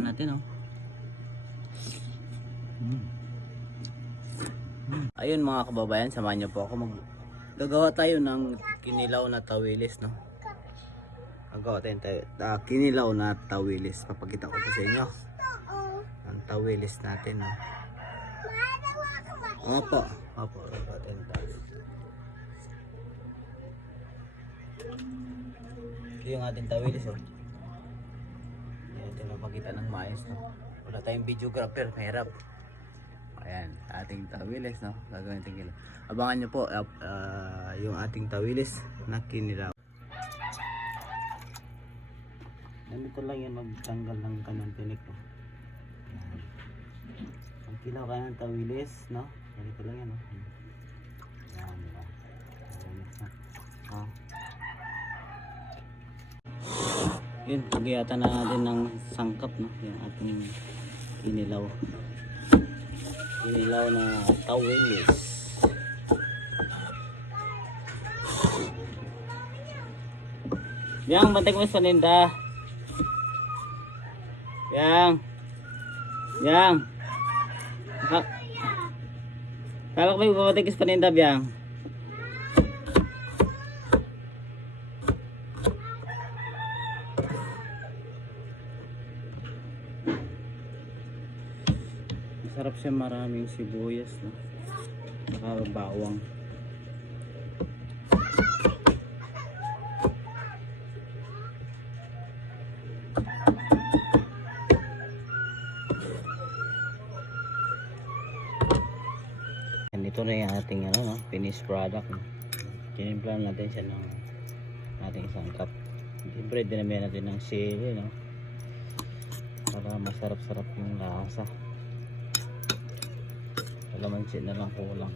Natin Ayun mga kababayan, samahan niyo po ako gagawa tayo ng kinilaw na tawilis, no? Gagawa tayo kinilaw na tawilis. Papakita ko po sa inyo ang tawilis natin, no? Opo, gagawa tayo ng tawilis. Ito yung ating tawilis, oh. Hindi mapakita ng maayos, no? Wala tayong videographer, mahirap. Ayan, ating tawilis, no? Gagawin natin kinilaw. Abangan nyo po yung ating tawilis na kinilaw. Ganito lang yan, magtanggal ng kanyang tinik, no? Ang kilaw ka ng tawilis, no? Ganito lang yan, no? Ayan, diba? Yun, pagiyatan na natin ng sangkap, no? Yung ating kinilaw na tawilis. Yang, bantay ko sa paninda. Yang. Kalak ba yung bantay ko sa paninda, Yang? Masarap siya, maraming sibuyas, no? Saka bawang. Ganito na yung ating no? Finished product, no? Tinimplan natin siya ng ating sangkap. Siyempre dinamihan natin ng sili, no? Para masarap-sarap yung lasa. Lamansin na lang kulang.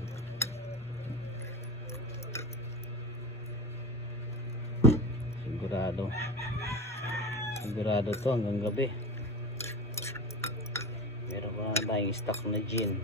Sigurado to hanggang gabi. Meron pa tayong stock na gin.